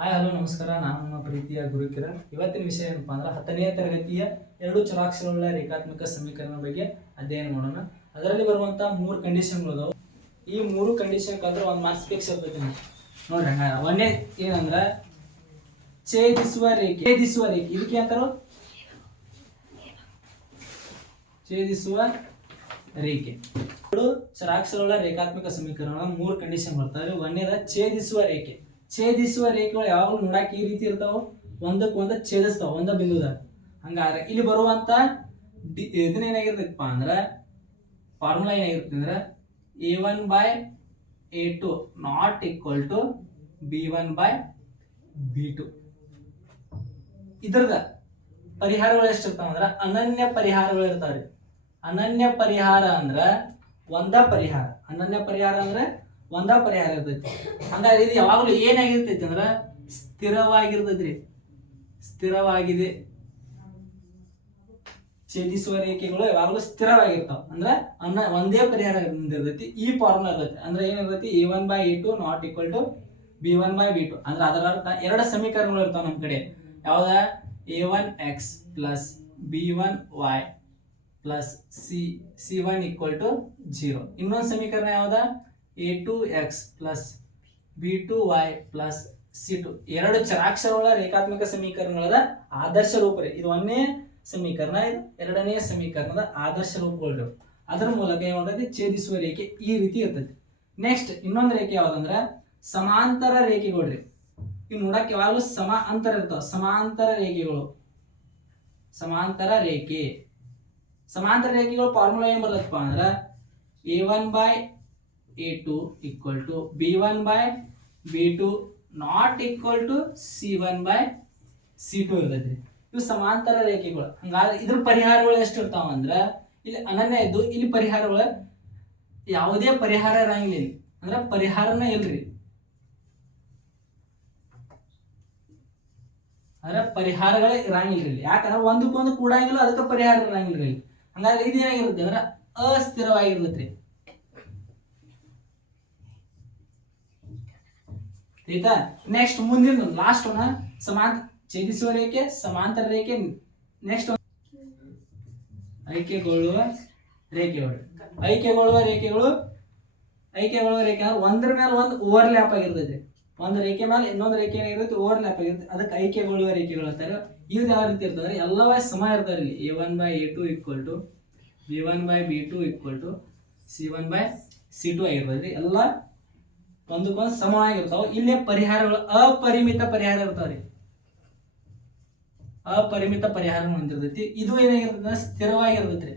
Hi hello ನಮಸ್ಕಾರ. ನಾನು ನಿಮ್ಮ ಪ್ರೀತಿಯ ಗುರುಕಿರಣ್. ಇವತ್ತಿನ ವಿಷಯ ಏನಪ್ಪಾ ಅಂದ್ರೆ 10ನೇ ತರಗತಿಯ ಎರಡು ಚರಾಕ್ಷರಗಳ ರೇಖಾತ್ಮಕ ಸಮೀಕರಣ ಬಗ್ಗೆ ಅಧ್ಯಯನ ಮಾಡೋಣ. ಅದರಲ್ಲಿ ಬರುವಂತ 3 ಕಂಡೀಷನ್ಗಳು ಅದಾವು. ಈ 3 ಕಂಡೀಷನ್ ಕಲ್ತ್ರೆ 1 ಮಾರ್ಕ್ಸ್ ಫಿಕ್ಸ್ ಆಗ್ತೈತಿ ನೋಡ್ರಿ. ಒಂದೇ ಏನಂದ್ರ ಛೇದಿಸುವ ರೇಖೆ. ಇದಕ್ಕೆ ಅಂತಾರೋ ಛೇದಿಸುವ ರೇಖೆ. ಎರಡು ಚರಾಕ್ಷರಗಳ ರೇಖಾತ್ಮಕ ಸಮೀಕರಣ 3 ಕಂಡೀಷನ್ ಬರ್ತಾವೆ. ಒಂದೇದ ಛೇದಿಸುವ ರೇಖೆ. ಛೇದಿಸುವ ರೇಖೆಗಳು ಯಾವಾಗಲೂ ನೋಡಕ್ಕೆ ಈ ರೀತಿ ಇರ್ತಾವ, ಒಂದಕ್ಕೊಂದ ಛೇದಿಸ್ತಾವ ಒಂದ ಬಿಂದುದಾಗ. ಹಂಗಾದ್ರೆ ಇಲ್ಲಿ ಬರುವಂತ ಇದನ್ನೇನಾಗಿರ್ತೈತಪ್ಪ ಅಂದ್ರ ಫಾರ್ಮುಲಾ ಏನಾಗಿರುತ್ತೆ ಅಂದ್ರೆ a1/a2 not equal to b1/b2. ಇದ್ರದ ಪರಿಹಾರಗಳು ಎಷ್ಟಿರ್ತಾವ ಅಂದ್ರ ಅನನ್ಯ ಪರಿಹಾರಗಳು ಇರ್ತಾವ್ರಿ. ಅನನ್ಯ ಪರಿಹಾರ ಅಂದ್ರ ಒಂದ ಪರಿಹಾರ. ಅನನ್ಯ ಪರಿಹಾರ ಅಂದ್ರೆ ಒಂದ ಪರಿಹಾರ ಇರ್ತೈತಿ. ಹಂಗಾದ್ರೆ ಇದು ಯಾವಾಗಲೂ ಏನಾಗಿರ್ತೈತಿ ಅಂದ್ರ ಸ್ಥಿರವಾಗಿರ್ತೈತ್ರಿ. ಸ್ಥಿರವಾಗಿದೆ. ಛೇದಿಸುವ ರೇಖೆಗಳು ಯಾವಾಗಲೂ ಸ್ಥಿರವಾಗಿರ್ತಾವ. ಅಂದ್ರ ಒಂದೇ ಪರಿಹಾರ ಇರ್ತೈತಿ. ಈ ಫಾರ್ಮುಲಾ ಇರ್ತೈತಿ. ಅಂದ್ರೆ ಏನಿರ್ತೈತಿ a1/a2 not equal to b1/b2. ಅಂದ್ರೆ ಅದರ ಅರ್ಥ ಎರಡು ಸಮೀಕರಣಗಳು ಇರ್ತಾವ ನಮ್ ಕಡೆ. ಯಾವ್ದ a1x plus b1y plus c1 equal to 0. ಇನ್ನೊಂದು ಸಮೀಕರಣ ಯಾವ್ದ a2x plus b2y plus c2. ಎರಡು ಚರಾಕ್ಷರಗಳ ರೇಖಾತ್ಮಕ ಸಮೀಕರಣಗಳ ಆದರ್ಶ ರೂಪರೇ. ಇದು ಒಂದನೇ ಸಮೀಕರಣ, ಇದು ಎರಡನೇ ಸಮೀಕರಣದ ಆದರ್ಶ ರೂಪಗಳು. ಅದರ ಮೂಲಕ ಏನಾಗ್ತೈತಿ ಛೇದಿಸುವ ರೇಖೆ ಈ ರೀತಿ ಇರ್ತೈತಿ. ನೆಕ್ಸ್ಟ್ ಇನ್ನೊಂದು ರೇಖೆ ಯಾವ್ದಂದ್ರ ಸಮಾಂತರ ರೇಖೆಗಳು. ಇವು ನೋಡಕ್ಕೆ ಯಾವಾಗಲೂ ಸಮ ಅಂತರ ಇರ್ತಾವ. ಸಮಾಂತರ ರೇಖೆಗಳು. ಸಮಾಂತರ ರೇಖೆ. ಸಮಾಂತರ ರೇಖೆಗಳು ಫಾರ್ಮುಲಾ ಏನ್ ಬರ್ತಪ್ಪ ಅಂದ್ರ a1/a2 equal to b1/b2 not equal to c1/c2 ಇರ್ತೈತಿ. ಇವು ಸಮಾಂತರ ರೇಖೆಗಳು. ಹಂಗಾದ್ರೆ ಇದ್ರ ಪರಿಹಾರಗಳು ಎಷ್ಟು ಇರ್ತಾವ ಅಂದ್ರ ಇಲ್ಲಿ ಅನನ್ಯ ಇದ್ದು ಇಲ್ಲಿ ಪರಿಹಾರಗಳು ಯಾವುದೇ ಪರಿಹಾರ ಇರಂಗಿಲ್ಲ. ಇಲ್ಲಿ ಅಂದ್ರ ಪರಿಹಾರನ ಇಲ್ರಿ. ಅಂದ್ರೆ ಪರಿಹಾರಗಳೇ ಇರಂಗಿಲ್ರಿ ಇಲ್ಲಿ. ಯಾಕಂದ್ರೆ ಒಂದಕ್ಕೊಂದು ಕೂಡಂಗಿಲ್ಲ, ಅದಕ್ಕೆ ಪರಿಹಾರ ಇರಂಗಿಲ್ರಿ ಇಲ್ಲಿ. ಹಂಗಾದ್ರೆ ಇದು ಏನಾಗಿರುತ್ತೆ ಅಂದ್ರ ಅಸ್ಥಿರವಾಗಿರ್ತೈತ್ರಿ. ಆಯ್ತಾ? ನೆಕ್ಸ್ಟ್ ಮುಂದಿನ ಲಾಸ್ಟ್ ಒನ್ ಛೇದಿಸುವ ರೇಖೆ, ಸಮಾಂತರ ರೇಖೆ. ನೆಕ್ಸ್ಟ್ ಐಕ್ಯಗೊಳ್ಳುವ ರೇಖೆಗಳು. ಐಕ್ಯಗೊಳ್ಳುವ ರೇಖೆಗಳು ಅಂದ್ರೆ ಒಂದ್ರ ಮೇಲೆ ಒಂದು ಓವರ್ಲ್ಯಾಪ್ ಆಗಿರ್ತೈತಿ. ಒಂದು ರೇಖೆ ಮೇಲೆ ಇನ್ನೊಂದು ರೇಖೆ ಏನಾಗಿರುತ್ತೆ ಓವರ್ಲ್ಯಾಪ್ ಆಗಿರುತ್ತೆ. ಅದಕ್ಕೆ ಐಕ್ಯಗೊಳ್ಳುವ ರೇಖೆಗಳು ಅಂತಾರೆ. ಇವು ಯಾವ ರೀತಿ ಇರ್ತದೆ ಎಲ್ಲವೇ ಸಮ ಇರ್ತಾರೆ. ಇಲ್ಲಿ a1/a2 equal to b1/b2 equal to c1/c2 ಆಗಿರ್ತದ್ರಿ. ಎಲ್ಲ ಒಂದಕ್ಕೊಂದು ಸಮವಾಗಿರ್ತಾವ. ಇಲ್ಲೇ ಪರಿಹಾರಗಳು ಅಪರಿಮಿತ ಪರಿಹಾರ ಇರ್ತಾವ್ರಿ. ಅಪರಿಮಿತ ಪರಿಹಾರ ಹೊಂದಿರ್ತೈತಿ. ಇದು ಏನಾಗಿರ್ತದ ಸ್ಥಿರವಾಗಿರ್ತೈತ್ರಿ.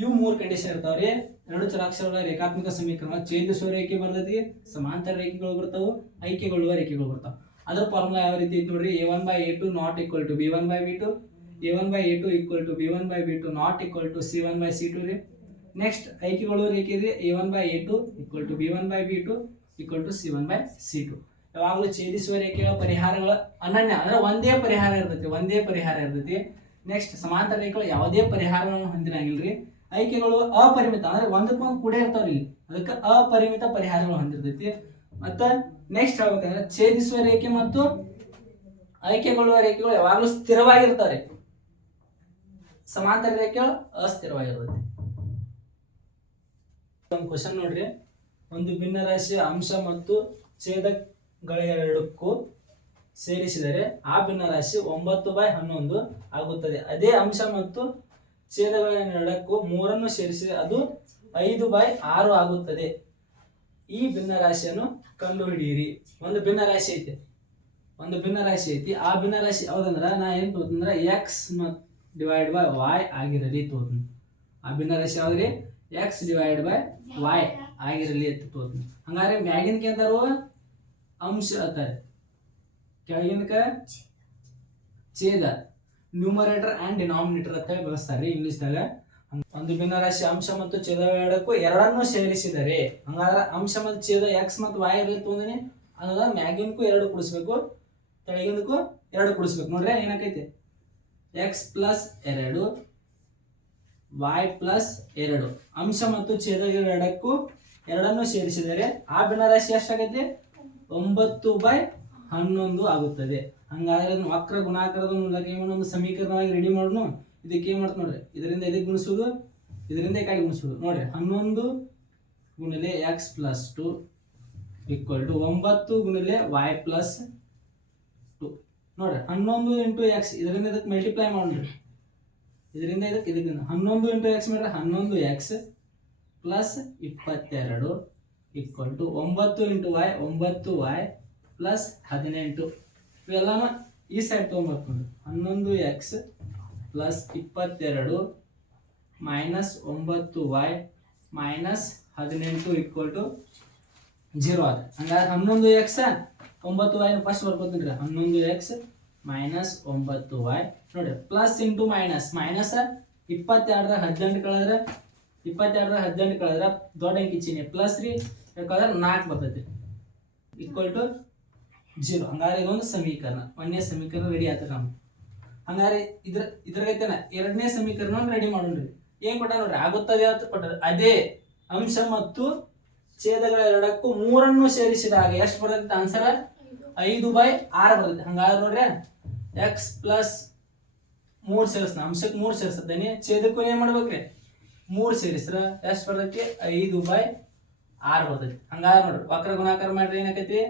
ಇವು 3 ಕಂಡೀಷನ್ ಇರ್ತಾವ್ರಿ. ಎರಡು ಚರಾಕ್ಷರಗಳ ರೇಖಾತ್ಮಕ ಸಮೀಕರಣ. ಛೇದಿಸುವ ರೇಖೆ ಬರ್ತೈತಿ, ಸಮಾಂತರ ರೇಖೆಗಳು ಬರ್ತಾವು, ಐಕ್ಯಗೊಳ್ಳುವ ರೇಖೆಗಳು ಬರ್ತಾವ. ಅದರ ಫಾರ್ಮುಲಾ ಯಾವ ರೀತಿ ಐತಿ ನೋಡ್ರಿ. a1/a2 not equal to b1/b2, a1/a2 equal to b1/b2 not equal to c1/c2 ರೀ. ನೆಕ್ಸ್ಟ್ ಐಕ್ಯಗೊಳ್ಳುವ ರೇಖೆ ಇದೆ a1/a2 equal to b1/b2 equal to c1/c2. ಯಾವಾಗಲೂ ಛೇದಿಸುವ ರೇಖೆಗಳ ಪರಿಹಾರಗಳ ಅನನ್ಯ ಅಂದ್ರೆ ಒಂದೇ ಪರಿಹಾರ ಇರ್ತೈತಿ. ನೆಕ್ಸ್ಟ್ ಸಮಾಂತರ ರೇಖೆಗಳು ಯಾವುದೇ ಪರಿಹಾರಗಳನ್ನು ಹೊಂದಿರಂಗಿಲ್ರಿ. ಐಕ್ಯಗಳು ಅಪರಿಮಿತ ಅಂದ್ರೆ ಒಂದಕ್ಕೊಂದು ಕೂಡ ಇರ್ತಾವ್ರಿ. ಅದಕ್ಕೆ ಅಪರಿಮಿತ ಪರಿಹಾರಗಳು ಹೊಂದಿರ್ತೈತಿ. ಮತ್ತ ನೆಕ್ಸ್ಟ್ ಹೇಳ್ಬೇಕಂದ್ರೆ ಛೇದಿಸುವ ರೇಖೆ ಮತ್ತು ಐಕ್ಯಗೊಳ್ಳುವ ರೇಖೆಗಳು ಯಾವಾಗಲೂ ಸ್ಥಿರವಾಗಿರ್ತಾರೆ. ಸಮಾಂತರ ರೇಖೆಗಳು ಅಸ್ಥಿರವಾಗಿರ್ತೈತಿ. ಕ್ವಶನ್ ನೋಡ್ರಿ. ಒಂದು ಭಿನ್ನರಾಶಿಯ ಅಂಶ ಮತ್ತು ಛೇದಗಳೆರಡಕ್ಕೂ ಸೇರಿಸಿದರೆ ಆ ಭಿನ್ನರಾಶಿ 9/11 ಆಗುತ್ತದೆ. ಅದೇ ಅಂಶ ಮತ್ತು ಛೇದಗಳೆರಡಕ್ಕೂ 3 ಸೇರಿಸಿದರೆ ಅದು 5/6 ಆಗುತ್ತದೆ. ಈ ಭಿನ್ನರಾಶಿಯನ್ನು ಕಂಡುಹಿಡಿಯಿರಿ. ಒಂದು ಭಿನ್ನರಾಶಿ ಐತಿ. ಆ ಭಿನ್ನರಾಶಿ ಯಾವ್ದಂದ್ರ ನಾ ಏನ್ ತೋತಂದ್ರ x ಡಿವೈಡ್ ಬೈ y ಆಗಿರಲಿ ತೋತನ. ಆ ಭಿನ್ನರಾಶಿ ಯಾವ್ದ್ರಿ x ಡಿವೈಡ್ ಬೈ y ಆಗಿರಲಿ ಅಂತ ತೋತನ. ಹಂಗಾರೆ ಮ್ಯಾಗಿನಕ್ಕೆ ಅಂತಾರು ಅಂಶ ಅಂತಾರೆ, ಕೆಳಗಿನಕ ಛೇದ. ನ್ಯೂಮರೇಟರ್ ಅಂಡ್ ಡಿನಾಮಿನೇಟರ್ ಅಂತ ಬಳಸ್ತಾರ್ರಿ ಇಂಗ್ಲಿಷ್ದಾಗ. ಒಂದು ಭಿನ್ನರಾಶಿ ಅಂಶ ಮತ್ತು ಛೇದಗಳೆರಡಕ್ಕೂ ಎರಡನ್ನೂ ಸೇರಿಸಿದರೆ, ಹಂಗಾದ್ರೆ ಅಂಶ ಮತ್ತು ಛೇದ x ಮತ್ತು y ಇರಲಿ ತೊಂದನೆ ಅದ ಮ್ಯಾಗಿನಕ್ಕೂ 2 ಕೂಡಿಸ್ಬೇಕು, ತೆಳಗಿನಕ್ಕೂ 2 ಕೂಡಿಸ್ಬೇಕು. ನೋಡ್ರಿ ಏನಾಕೈತಿ x ಪ್ಲಸ್ 2 y ಪ್ಲಸ್ 2 ಅಂಶ ಮತ್ತು ಛೇದಗಳೆರಡಕ್ಕೂ ಎರಡನ್ನು ಸೇರಿಸಿದರೆ ಆ ಭಿನ್ನರಾಶಿ ಎಷ್ಟಾಗೈತಿ 9/11 ಆಗುತ್ತದೆ. ಹಂಗಾದ್ರೆ ಅದನ್ನ ವಕ್ರ ಗುಣಾಕಾರದ ಮೂಲಕ ಒಂದು ಸಮೀಕರಣವಾಗಿ ರೆಡಿ ಮಾಡೋಣ. ಇದಕ್ಕೆ ಏನ್ ಮಾಡ್ತ ನೋಡ್ರಿ, ಇದರಿಂದ ಇದಕ್ಕೆ ಗುಣಿಸೋದು, ಇದರಿಂದ ಈ ಕಡೆ ಗುಣಿಸೋದು. ನೋಡ್ರಿ 11 ಗುಣಿಲೆ x + 2 = 9 ಗುಣಿಲೆ y + 2. ನೋಡ್ರಿ 11 × x ಇದರಿಂದ ಇದಕ್ಕೆ ಮಲ್ಟಿಪ್ಲೈ ಮಾಡೋಣ. ಇದರಿಂದ ಇದಕ್ಕೆ 11 × x ಮಾಡಿದ್ರೆ 11x + 22 = 9 × y 9y + 18. ಇವೆಲ್ಲನ ಈ ಸೈಡ್ ತಗೊಂಡ್ಬರ್ತೀನಿ. 11x + 22 - 9y - 18 = 0 ಆಗ. ಹಂಗಾದ್ರೆ 11x 9y first ಬರ್ಕೋತೀನಿ. 11x - 9y ನೋಡ್ರಿ ಪ್ಲಸ್ ಇಂಟು ಮೈನಸ್. ಮೈನಸ್ 22 18 ಕಳೆದ್ರೆ 22 18 ಕಳೆದ್ರೆ ದೊಡ್ಡ ಅಂಕಿ ಚಿಹ್ನೆ ಪ್ಲಸ್ ರೀ ಯಾಕಂದ್ರೆ 4 ಬರ್ತೈತಿ = 0. ಹಂಗಾರೆ ಇದೊಂದು ಸಮೀಕರಣ, ಒಂದನೇ ಸಮೀಕರಣ ರೆಡಿ ಆಯ್ತು ನಮ್ಗೆ. ಹಂಗಾರೆ ಇದ್ರಾಗೈತೆನ ಎರಡನೇ ಸಮೀಕರಣ ರೆಡಿ ಮಾಡೋಣ್ರಿ. ಏನ್ ಕೊಟ್ಟ ನೋಡ್ರಿ, ಆಗುತ್ತದೆ ಅಂತ ಕೊಟ್ಟಾರ. ಅದೇ ಅಂಶ ಮತ್ತು ಛೇದಗಳ ಎರಡಕ್ಕೂ ಮೂರನ್ನು ಸೇರಿಸಿದಾಗ ಎಷ್ಟು ಬರ್ತೈತೆ ಆನ್ಸರ್? 5/6 ಬರ್ತೈತೆ. ಹಂಗಾದ್ರೆ ನೋಡ್ರಿ x + 3 ಸೇರಿಸ್ನ, ಅಂಶಕ್ಕೆ 3 ಸೇರಿಸ್ತೇನೆ, ಛೇದಕ್ಕೂ ಏನ್ ಮಾಡ್ಬೇಕ್ರಿ 3 ಸೇರಿಸ್ರ ಎಷ್ಟು ಬರ್ತೈತಿ? 5/6 ಬರ್ತೈತಿ. ಹಂಗಾದ್ರೆ ನೋಡ್ರಿ ವಕ್ರ ಗುಣಾಕಾರ ಮಾಡ್ರಿ ಏನಾಕೈತಿ?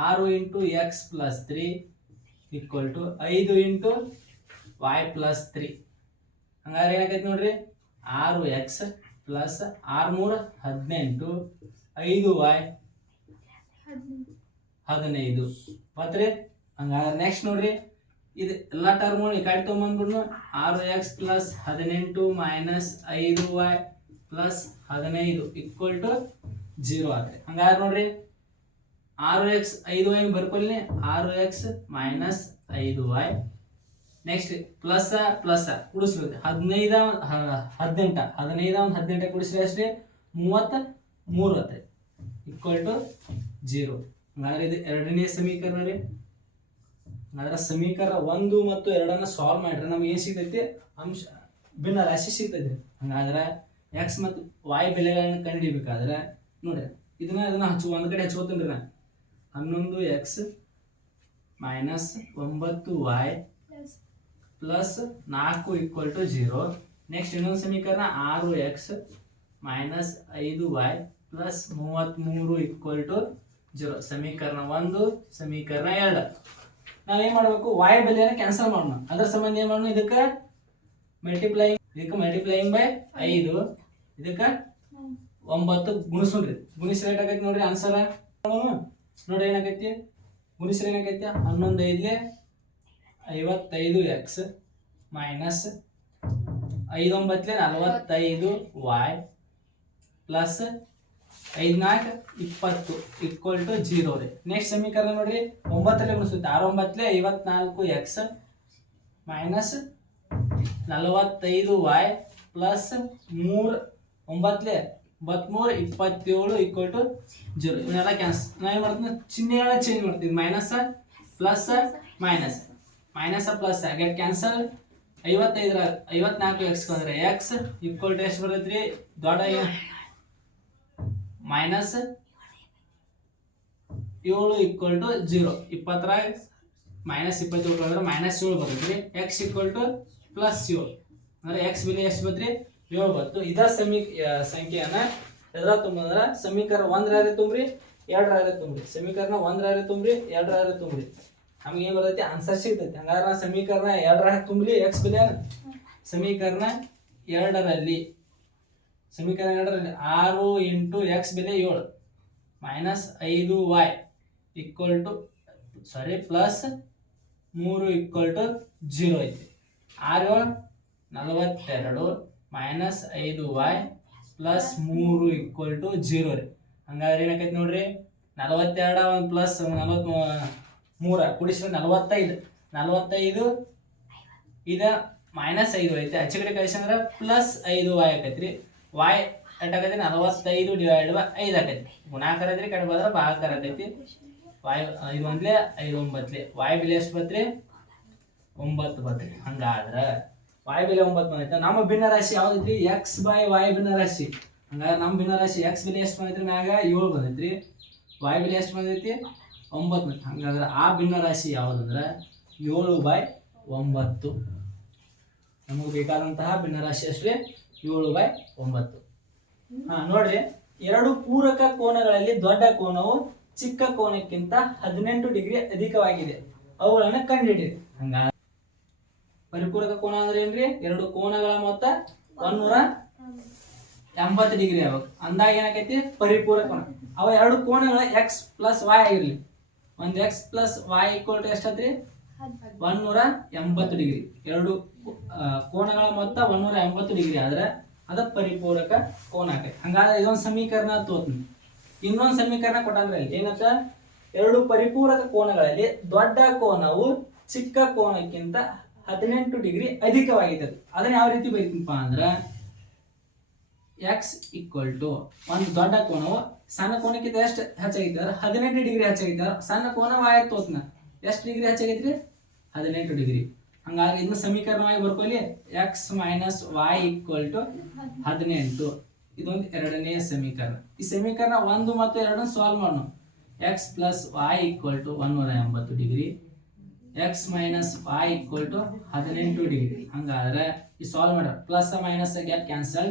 6 × x + 3 = 5 × y + 3. ಹಂಗಾದ್ರೆ ಏನಾಕೈತಿ ನೋಡ್ರಿ 6x + 6 3 18 5y 15 ಬತ್ರಿ. ಹಂಗಾದ್ರೆ ನೆಕ್ಸ್ಟ್ ನೋಡ್ರಿ ಇದು ಎಲ್ಲ ಟರ್ಮ್ ಈ ಕಡೆ ತಗೊಂಡ್ಬಂದ್ಬಿಡ್ನು. 6x + 18 - 5y + 15 = 0 ಆದ್ರೆ. ಹಂಗಾದ್ರೆ ನೋಡ್ರಿ 6x 5y ಬರ್ಕೊಳ್ಳಿ. 6x - 5y next plus plus ಕೂಡಿಸ್ಬೇಕು. 15 18 15 ಕೂಡಿಸಿದ್ರೆ ಅಷ್ಟೇ 33 ಆದ್ರೆ = 0. ಹಂಗಾದ್ರೆ ಇದು ಎರಡನೇ ಸಮೀಕರಣ ರೀ. ಹಂಗಾದ್ರೆ ಸಮೀಕರಣ 1 ಮತ್ತು 2 ಸಾಲ್ವ್ ಮಾಡ್ರೆ ನಮ್ಗೆ ಏನ್ ಸಿಗ್ತೈತಿ? ಅಂಶ ಭಿನ್ನ ರಾಶಿ ಸಿಗ್ತೈತಿ. ಹಂಗಾದ್ರೆ x ಮತ್ತು y ಬೆಲೆಗಳನ್ನ ಕಂಡುಹಿಡಿಬೇಕಾದ್ರೆ ನೋಡ್ರಿ ಇದನ್ನ ಒಂದ್ ಕಡೆ ಹಚ್ಕೋತೀನಿ ನಾ. 11x - 9y + 4 = 0. ನೆಕ್ಸ್ಟ್ ಇನ್ನೊಂದು ಸಮೀಕರಣ 6x - 5y + 33 = 0. ಸಮೀಕರಣ 1 ಸಮೀಕರಣ 2. ನಾವೇನ್ ಮಾಡ್ಬೇಕು? y ಬೆಲೆಯನ್ನು ಕ್ಯಾನ್ಸಲ್ ಮಾಡೋಣ. ಅದರ ಸಂಬಂಧ ಏನ್ ಮಾಡೋಣ? ಇದಕ್ಕೆ ಮಲ್ಟಿಪ್ಲೈಯಿಂಗ್ ಬೈ 5 ಇದಕ್ಕೆ 9 ಗುಣಿಸೋಣ್ರಿ. ಗುಣಿಸಿದ್ರೆ ಏನಾಗೈತಿ ನೋಡ್ರಿ ಆನ್ಸರ್ ನೋಡ್ರಿ ಏನಾಗೈತಿ? ಗುಣಿಸಿದ್ರೆ ಏನಾಗೈತಿ? 11 5 55x - 5 9 45y + 5 4 20 = 0 ರೀ. ನೆಕ್ಸ್ಟ್ ಸಮೀಕರಣ ನೋಡ್ರಿ 9 ಗುಣಿಸುತ್ತೆ. 6 9 54x - 45y + 3 9 33 27 = 0. ಇವನ್ನೆಲ್ಲ ಕ್ಯಾನ್ಸಲ್. ನಾ ಏನ್ ಮಾಡ್ತೀನಿ? ಚಿಹ್ನೆಗಳನ್ನ ಚೇಂಜ್ ಮಾಡ್ತೀವಿ. Minus plus minus plus get cancel. 55 54x ಅಂದ್ರೆ x = ಎಷ್ಟು ಬರ್ತೈತ್ರಿ? ದೊಡ್ಡ ಮೈನಸ್ 7 = 0. 20 -27 ಕಳೆದ್ರೆ -7 ಬರ್ತೈತ್ರಿ. x = +7 ಅಂದ್ರೆ x ಬೆಲೆ ಎಷ್ಟು ಬರ್ತೈತ್ರಿ? 7 ಬಂತು. ಇದ ಸಂಖ್ಯೆಯನ್ನ ಎದ್ರ ತುಂಬಿದ್ರೆ ಸಮೀಕರಣ 1 ತುಂಬ್ರಿ 2 ತುಂಬ್ರಿ. ಸಮೀಕರಣ 1 ತುಂಬ್ರಿ 2 ತುಂಬ್ರಿ. ನಮ್ಗೆ ಏನ್ ಬರ್ತೈತಿ? ಆನ್ಸರ್ ಸಿಗ್ತೈತಿ. ಹಂಗಾದ್ರೆ ಸಮೀಕರಣ 2 ತುಂಬ್ಲಿ x ಬೆಲೆ. ಸಮೀಕರಣ 2ರಲ್ಲಿ 6 × x ಬೆಲೆ 7 -5y + 3 = 0 ಐತಿ. 6 7 42 -5y + 3 = 0 ರೀ. ಹಂಗಾದ್ರೆ ಏನಾಕೈತಿ ನೋಡ್ರಿ 42 ಒಂದು ಪ್ಲಸ್ 43 ಕೂಡಿಸಿದ್ರೆ 45 45 ಇದ -5 ಐತಿ. ಆಚೆ ಕಡೆ ಕಳಿಸಂದ್ರೆ +5y ಆಕೈತ್ರಿ. y ಎಷ್ಟಾಗೈತಿ? 45 / 5 ಆಕೈತಿ. ಗುಣಾಕಾರ ಐತ್ರಿ, ಕಡೆ ಬಂದ್ರೆ ಭಾಗಾಕಾರ ಆಕೈತಿ. y 5 1 5 9 y ಬೆಲೆ ಎಷ್ಟು ಬತ್ರಿ? 9 ಬತ್ರಿ. ಹಂಗಾದ್ರೆ y ಬೆಲೆ 9 ಬಂದೈತೆ. ನಮ್ಮ ಭಿನ್ನ ರಾಶಿ ಯಾವ್ದೈತಿ? x/y ಭಿನ್ನ ರಾಶಿ. ಹಂಗಾರೆ ನಮ್ಮ ಭಿನ್ನರಾಶಿ ಎಕ್ಸ್ ಬೆಲೆ ಎಷ್ಟು ಬಂದೈತ್ರಿ ಮ್ಯಾಗ 7 ಬಂದೈತ್ರಿ, y ಬೆಲೆ ಎಷ್ಟು ಬಂದೈತಿ 9 ಬಂದೈತಿ. ಹಂಗಾದ್ರೆ ಆ ಭಿನ್ನರಾಶಿ ಯಾವುದಂದ್ರೆ 7/9. ನಮಗೆ ಬೇಕಾದಂತಹ ಭಿನ್ನರಾಶಿ ಎಷ್ಟ್ರಿ 7/9. ನೋಡ್ರಿ, ಎರಡು ಪೂರಕ ಕೋನಗಳಲ್ಲಿ ದೊಡ್ಡ ಕೋನವು ಚಿಕ್ಕ ಕೋನಕ್ಕಿಂತ 18 ಡಿಗ್ರಿ ಅಧಿಕವಾಗಿದೆ, ಅವುಗಳನ್ನು ಕಂಡುಹಿಡಿಯಿರಿ. ಹಂಗಾದ್ರೆ ಪರಿಪೂರಕ ಕೋನ ಅಂದ್ರೆ ಏನ್ರಿ? ಎರಡು ಕೋನಗಳ ಮೊತ್ತ 180 ಡಿಗ್ರಿ ಆಗ್ಬೇಕು. ಅಂದಾಗ ಏನಾಕೈತಿ ಪರಿಪೂರಕ ಕೋನ. ಅವ ಎರಡು ಕೋನಗಳ ಎಕ್ಸ್ ಪ್ಲಸ್ ವೈ ಆಗಿರ್ಲಿ. ಒಂದು x plus y equal to ಎಷ್ಟಾದ್ರಿ 180 ಡಿಗ್ರಿ. ಎರಡು ಕೋನಗಳ ಮೊತ್ತ 180 ಡಿಗ್ರಿ ಆದ್ರೆ ಅದ ಪರಿಪೂರಕ ಕೋನ ಆಗೈತಿ. ಹಂಗಾದ್ರೆ ಇದೊಂದು ಸಮೀಕರಣ ತೋತ್ನಿ. ಇನ್ನೊಂದು ಸಮೀಕರಣ ಕೊಟ್ಟಂದ್ರೆ ಏನಂತ, ಎರಡು ಪರಿಪೂರಕ ಕೋನಗಳಲ್ಲಿ ದೊಡ್ಡ ಕೋನವು ಚಿಕ್ಕ ಕೋನಕ್ಕಿಂತ 18 ಡಿಗ್ರಿ ಅಧಿಕವಾಗಿದೆ. ಅದನ್ನ ಯಾವ ರೀತಿ ಬರೀತೀನಪ್ಪ ಅಂದ್ರೆ, ಎಕ್ಸ್ ಈಕ್ವಲ್ ಟು ಒಂದು ದೊಡ್ಡ ಕೋನವು ಸಣ್ಣ ಕೋನಕ್ಕಿಂತ ಎಷ್ಟು ಹೆಚ್ಚಾಗಿದ್ದಾರೆ 18 ಡಿಗ್ರಿ ಹೆಚ್ಚಾಗಿದ್ದಾರೆ. ಸಣ್ಣ ಕೋನ ವಾಯ್ ತೋತ್ನ ಎಷ್ಟು ಡಿಗ್ರಿ ಹೆಚ್ಚಾಗೈತ್ರಿ 18 ಡಿಗ್ರಿ. ಹಂಗಾದ್ರೆ ಇದನ್ನ ಸಮೀಕರಣವಾಗಿ ಬರ್ಕೊಳ್ಳಿ, x minus y equal to 18. ಇದೊಂದು ಎರಡನೇ ಸಮೀಕರಣ. ಈ ಸಮೀಕರಣ 1 ಮತ್ತು 2 ಸಾಲ್ವ್ ಮಾಡೋಣ. X plus y equal to 180 degree, x minus y equal to 18 degree. ಹಂಗಾದ್ರೆ ಈ ಸಾಲ್ವ್ ಮಾಡ್ರೆ plus minus get cancel.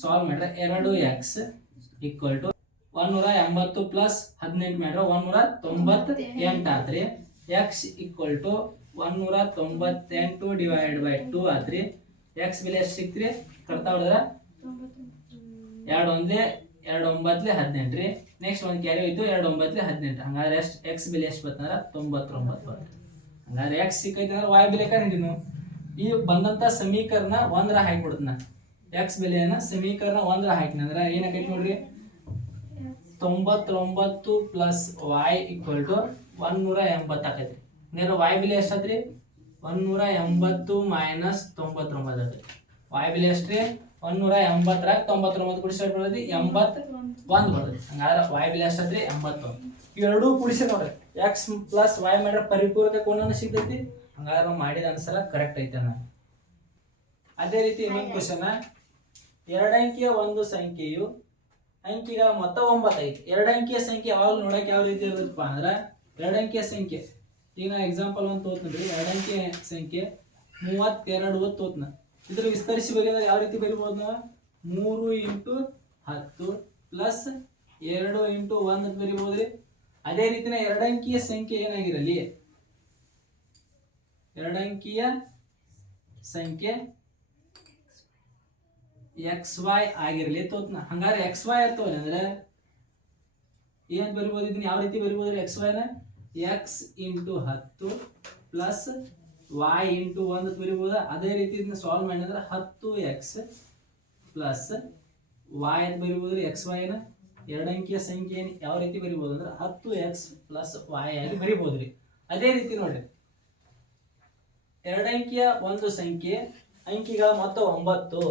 Solve ಮಾಡ್ರೆ 2x ಈಕ್ವಲ್ ಟು 180 ಪ್ಲಸ್ 18 ಮಾಡ್ರೆ 198 ಆತ್ರಿ. X equal to 198 divide by 2 ಆತ್ರಿ. ಎಕ್ಸ್ ಬೆಲೆ ಎಷ್ಟು ಸಿಕ್ತ್ರಿ? ಕರ್ತಾ ಹೊಡೆದ್ರ 2 1 2 9 18 ರೀ. ನೆಕ್ಸ್ಟ್ ಒಂದು ಕ್ಯಾರಿ ಹೋಯ್ತು 2 9 18. ಹಂಗಾದ್ರೆ ಎಷ್ಟು ಎಕ್ಸ್ ಬೆಲೆ ಎಷ್ಟು ಬರ್ತಂದ್ರೆ 99 ಬರ್ತದೆ. ಹಂಗಾದ್ರೆ ಎಕ್ಸ್ ಸಿಕ್ಕೈತೆ ಅಂದ್ರೆ ವಾಯ್ ಬೆಲೆ ಕಂಡಿನು. ಈ ಬಂದಂತ ಸಮೀಕರಣ 1ರ ಹಾಕಿಬಿಡ್ತನ. ಎಕ್ಸ್ ಬೆಲೆಯನ್ನ ಸಮೀಕರಣ 1ರ ಹಾಕಿನ ಅಂದ್ರೆ ಏನಾಕೈತಿ ನೋಡ್ರಿ, 99 ಪ್ಲಸ್ ವೈ ಈಕ್ವಲ್ ಟು 180 ಆಕೈತಿ. ನೇರ ವಾಯ್ ಬೆಲೆ ಎಷ್ಟಾದ್ರಿ 180 ಮೈನಸ್ 99 ಆತ್ರಿ. ವಾಯ್ ಬೆಲೆ ಎಷ್ಟ್ರಿ 180 ರಾಗ 99 ಕೂಡಿಸಿ ಎಷ್ಟು ಬರ್ತೈತಿ 81 ಬರ್ತೈತಿ. ಹಂಗಾದ್ರೆ ವಾಯ್ ಬೆಲೆ ಎಷ್ಟಾದ್ರಿ 81. ಇವೆರಡೂ ಕೂಡಿಸಿ ನೋಡ್ರಿ ಎಕ್ಸ್ ಪ್ಲಸ್ ವೈ ಮಾಡ್ರೆ ಪರಿಪೂರಕ ಕೋನ ಸಿಗ್ತೈತಿ. ಹಂಗಾದ್ರೆ ನಾವು ಮಾಡಿದ ಆನ್ಸರ್ ಕರೆಕ್ಟ್ ಐತೆ. ಅದೇ ರೀತಿ ಇನ್ನೊಂದು ಕ್ವಶನ್, ಎರಡಂಕಿಯ ಒಂದು ಸಂಖ್ಯೆಯು ಅಂಕಿಗಳ ಮೊತ್ತ 9 ಐತಿ. ಎರಡಂಕಿಯ ಸಂಖ್ಯೆ ಯಾವಾಗ ನೋಡಕ್ಕೆ ಯಾವ ರೀತಿ ಇರುತ್ತಪ್ಪ ಅಂದ್ರೆ, ಎರಡಂಕಿಯ ಸಂಖ್ಯೆ ಈಗ ನಾ ಎಕ್ಸಾಂಪಲ್ ಒಂದು ತೋತ್ರಿ. ಎರಡಂಕಿಯ ಸಂಖ್ಯೆ 32 ತೋತ್ನ. ಇದ್ರ ವಿಸ್ತರಿಸಿ ಬರೆಯೋದ್ರೆ ಯಾವ ರೀತಿ ಬರಿಬಹುದು ನಾವು? 3 ಇಂಟು 10 ಪ್ಲಸ್ 2 ಇಂಟು 1 ಅಂತ ಬರಿಬಹುದ್ರಿ. ಅದೇ ರೀತಿನ ಎರಡಂಕಿಯ ಸಂಖ್ಯೆ ಏನಾಗಿರಲಿ, ಎರಡಂಕಿಯ ಸಂಖ್ಯೆ XY ಆಗಿರಲಿ ತೋತ್ನ. ಹಂಗಾರೆ XY ಇರ್ತವಲ್ಲ ಅಂದ್ರೆ ಏನ್ ಬರಿಬಹುದು? ಇದನ್ನ ಯಾವ ರೀತಿ ಬರಿಬಹುದ್ರಿ? XY ನ x into 10 plus y into 1 ಬರಿಬಹುದಾ? ಅದೇ ರೀತಿ ಇದನ್ನ ಸಾಲ್ವ್ ಮಾಡಿದ್ರೆ 10x ಪ್ಲಸ್ y ಅಂತ ಬರಿಬಹುದ್ರಿ. XY ನ ಎರಡಂಕಿಯ ಸಂಖ್ಯೆ ಯಾವ ರೀತಿ ಬರಿಬಹುದು ಅಂದ್ರೆ 10x ಪ್ಲಸ್ y ಆಗಿ ಬರಿಬಹುದ್ರಿ. ಅದೇ ರೀತಿ ನೋಡ್ರಿ, ಎರಡಂಕಿಯ ಒಂದು ಸಂಖ್ಯೆ ಅಂಕಿಗಳ ಮೊತ್ತ 9.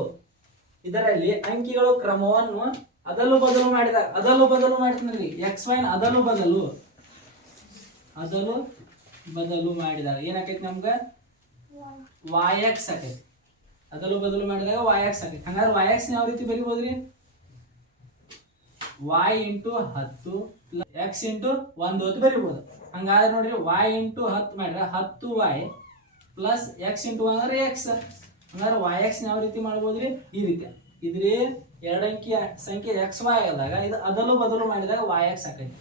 ಇದರಲ್ಲಿ ಅಂಕಿಗಳು ಕ್ರಮವನ್ನು ಅದಲು ಬದಲು ಮಾಡಿದ್ರಿ. XY ನ ಅದಲು ಬದಲು ಮಾಡಿದಾಗ ಏನಾಕೈತಿ ನಮ್ಗ yx ಆಕೈತಿ. ಅದಲು ಬದಲು ಮಾಡಿದಾಗ yx ಆಕೈತಿ. ಹಂಗಾದ್ರೆ yx ಯಾವ ರೀತಿ ಬರಿಬಹುದ್ರಿ? y into 10 plus x into 1 ಅಂತ ಬರಿಬಹುದು. ಹಂಗಾದ್ರೆ ನೋಡ್ರಿ y ಇಂಟು 10 ಮಾಡಿದ್ರೆ 10y ಪ್ಲಸ್ x ಇಂಟು 1 ಅಂದ್ರೆ x. ಹಂಗಾದ್ರೆ yx ಯಾವ ರೀತಿ ಮಾಡ್ಬೋದ್ರಿ? ಈ ರೀತಿ. ಇದ್ರಿ ಎರಡಂಕಿಯ ಸಂಖ್ಯೆ XY ಆದಾಗ ಇದು ಅದಲು ಬದಲು ಮಾಡಿದಾಗ yx ಆಕೈತಿ.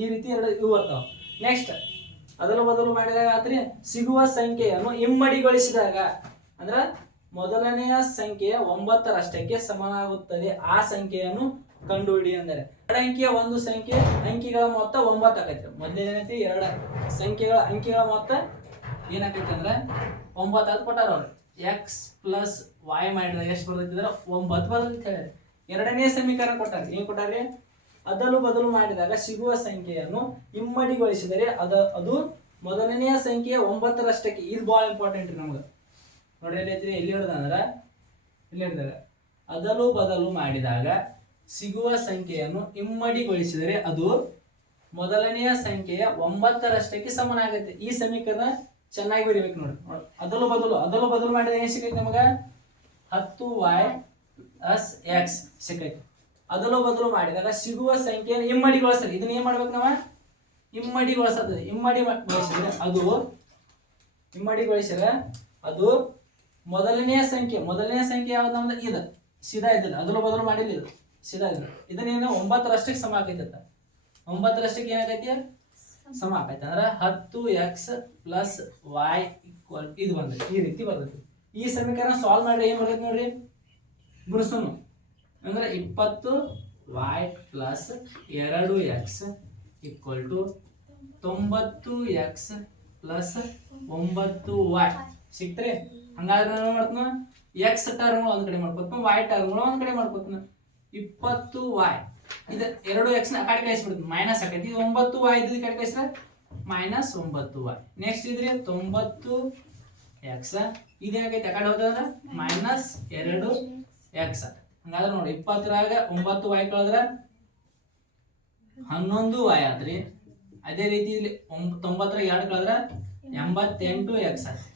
ಈ ರೀತಿ ಎರಡು ಇವು ಬರ್ತಾವ. ನೆಕ್ಸ್ಟ್ ಅದಲು ಬದಲು ಮಾಡಿದಾಗ ಆತ್ರಿ ಸಿಗುವ ಸಂಖ್ಯೆಯನ್ನು ಇಮ್ಮಡಿಗೊಳಿಸಿದಾಗ ಅಂದ್ರ ಮೊದಲನೆಯ ಸಂಖ್ಯೆ 9ರಷ್ಟಕ್ಕೆ ಸಮನಾಗುತ್ತದೆ. ಆ ಸಂಖ್ಯೆಯನ್ನು ಕಂಡುಹಿಡಿ ಅಂದರೆ ಎರಡಂಕಿಯ ಒಂದು ಸಂಖ್ಯೆ ಅಂಕಿಗಳ ಮೊತ್ತ 9 ಆಕೈತಿ. ಮೊದಲನೇತಿ ಎರಡು ಸಂಖ್ಯೆಗಳ ಅಂಕಿಗಳ ಮೊತ್ತ ಏನಾಕೈತಿ ಅಂದ್ರೆ 9 ಅಂತ ಕೊಟ್ಟಾರ ಅವ್ರು. ಎಕ್ಸ್ ಪ್ಲಸ್ ವೈ ಮಾಡಿದ್ರೆ ಎಷ್ಟು ಬರ್ತೈತಿ ಅಂದ್ರೆ 9 ಬರ್ತೈತಿ ಹೇಳಿ. ಎರಡನೇ ಸಮೀಕರಣ ಕೊಟ್ಟಾರ. ಏನ್ ಕೊಟ್ಟಾರೆ? ಅದಲು ಬದಲು ಮಾಡಿದಾಗ ಸಿಗುವ ಸಂಖ್ಯೆಯನ್ನು ಇಮ್ಮಡಿಗೊಳಿಸಿದರೆ ಅದು ಮೊದಲನೆಯ ಸಂಖ್ಯೆ 9ರಷ್ಟಕ್ಕೆ. ಇದು ಬಹಳ ಇಂಪಾರ್ಟೆಂಟ್ ರೀ ನಮ್ಗೆ. ನೋಡ್ರಿ ಎಲ್ಲಿ ಹೇಳ್ದ ಅಂದ್ರೆ ಇಲ್ಲಿ ಹೇಳಿದಾಗ ಅದಲು ಬದಲು ಮಾಡಿದಾಗ ಸಿಗುವ ಸಂಖ್ಯೆಯನ್ನು ಇಮ್ಮಡಿಗೊಳಿಸಿದರೆ ಅದು ಮೊದಲನೆಯ ಸಂಖ್ಯೆಯ 9ರಷ್ಟಕ್ಕೆ ಸಮನಾಗತ್ತೆ. ಈ ಸಮೀಕರಣ ಚೆನ್ನಾಗಿ ಬರಿಬೇಕು ನೋಡ್ರಿ. ಅದಲು ಬದಲು ಮಾಡಿದಾಗ ಏನ್ ಸಿಕ್ಕೈತಿ ನಮಗ 10y ಪ್ಲಸ್ x ಸಿಕ್ಕೈತಿ. ಅದಲು ಬದಲು ಮಾಡಿದಾಗ ಸಿಗುವ ಸಂಖ್ಯೆಯನ್ನು ಇಮ್ಮಡಿಗೊಳಿಸ್ತಾರೆ. ಇದನ್ನ ಏನ್ ಮಾಡ್ಬೇಕು ನಾವು? ಇಮ್ಮಡಿಗೊಳಿಸ್ತದೆ. ಇಮ್ಮಡಿಗೊಳಿಸಿದ್ರೆ ಅದು ಮೊದಲನೆಯ ಸಂಖ್ಯೆ ಯಾವ್ದು ನಮ್ದು? ಇದು ಸೀದಾ ಇದ್ದಲ್ಲ, ಅದಲು ಬದಲು ಮಾಡಿಲ್ಲ, ಇದು ಸೀದಾ ಇದ್ದ. ಇದನ್ನೇನು 9ರಷ್ಟಕ್ಕೆ ಸಮ ಆಕೈತೆ. 9ರಷ್ಟಕ್ಕೆ ಏನಾಗೈತಿ? ಸಮ ಆಕೈತೆ. ಅಂದ್ರೆ 10x + y = ಇದು ಬಂದೈತಿ. ಈ ರೀತಿ ಬರ್ತೈತಿ. ಈ ಸಮೀಕರಣ ಸಾಲ್ವ್ ಮಾಡಿ ಏನ್ ಬರ್ತೈತಿ ನೋಡ್ರಿ, ಗುಣಿಸೋನು. ಅಂದ್ರೆ 20y + 2x = 90x + 9y ಸಿಕ್ತ್ರಿ. ಹಂಗಾದ್ರೆ ನಾನು ಮಾಡ್ತೀನಿ, x ಟರ್ಮ್ ಒಂದ್ ಕಡೆ ಮಾಡ್ಕೊತೀನಿ, y ಟರ್ಮ್ ಒಂದ್ ಕಡೆ ಮಾಡ್ಕೊತೀನಿ. 20y ಇದು 2x ನ ಕಡೆ ಕಳಿಸ್ಬಿಡ್ತೀನಿ, ಮೈನಸ್ ಆಕೈತಿ. 9y ಇದ್ದು ಕಡೆ ಕಳಿಸಿದ್ರೆ -9y. ನೆಕ್ಸ್ಟ್ ಇದ್ರಿ 90x ಇದೇನಾಗೈತಿ ಆ ಕಡೆ ಹೋದ್ರೆ -2x. ಹಂಗಾದ್ರೆ ನೋಡಿ 20ರಾಗ 9y ಕಳೆದ್ರೆ 11y ಆತ್ರಿ. ಅದೇ ರೀತಿ ಇಲ್ಲಿ 90ರಾಗ 2 ಕಳೆದ್ರೆ 88x ಆಯ್ತು.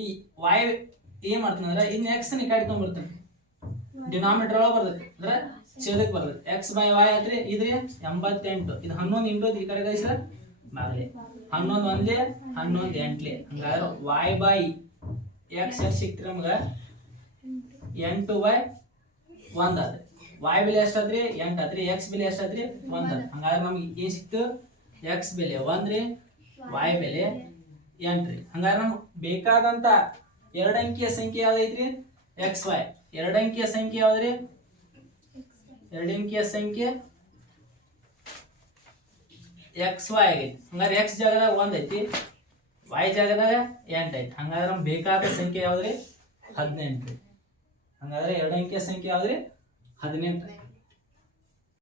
ಈ y ಏನ್ ಮಾಡ್ತೀನಿ ಅಂದ್ರೆ ಇನ್ನು x ನ ಈ ಕಡೆ ತಗೊಂಡ್ಬರ್ತೀನಿ, ಡಿನಾಮಿನೇಟರ್ ಒಳಗೆ ಬರ್ತೈತಿ, ಅಂದ್ರೆ ಛೇದಕ್ಕೆ ಬರ್ತೈತಿ. x/y ಆತ್ರಿ. ಇದ್ರಿ 88, ಇದು 11 ಇಂಟು ಈ ಕಡೆ ಕಳಿಸಿದ್ರೆ ಬಾಗಲಿ 11 ಒಂದ್ಲೆ 11 ಎಂಟ್ಲೆ. ಹಂಗಾದ್ರೆ y/x ಎಷ್ಟು ಸಿಕ್ತಿರಿ ನಮ್ಗೆ? 8/1 ಆತ್ರಿ. y ಬೆಲೆ ಎಷ್ಟಾತ್ರಿ? 8 ಆತ್ರಿ. x ಬೆಲೆ ಎಷ್ಟಾತ್ರಿ? 1 ಆತ್ರಿ. ಹಂಗಾದ್ರೆ ನಮ್ಗೆ ಏನ್ ಸಿಕ್ತು? x ಬೆಲೆ 1 ರೀ, y ಬೆಲೆ 8 ರೀ. ಹಂಗಾದ್ರೆ ನಮ್ಗೆ ಬೇಕಾದಂತ 2 ಅಂಕಿಯ ಸಂಖ್ಯೆ ಯಾವ್ದೈತ್ರಿ? xy. 2 ಅಂಕಿಯ ಸಂಖ್ಯೆ ಯಾವ್ದ್ರಿ? 2 ಅಂಕಿಯ ಸಂಖ್ಯೆ xy ಆಗೈತಿ. ಹಂಗಾರೆ x ಜಾಗದಾಗ 1 ಐತಿ, y ಜಾಗದಾಗ 8 ಐತಿ. ಹಂಗಾದ್ರೆ ನಮ್ಗೆ ಬೇಕಾದ ಸಂಖ್ಯೆ ಯಾವ್ದ್ರಿ? 18 ರೀ. ಹಂಗಾದ್ರೆ 2 ಅಂಕಿಯ ಸಂಖ್ಯೆ ಯಾವ್ದ್ರಿ? 18.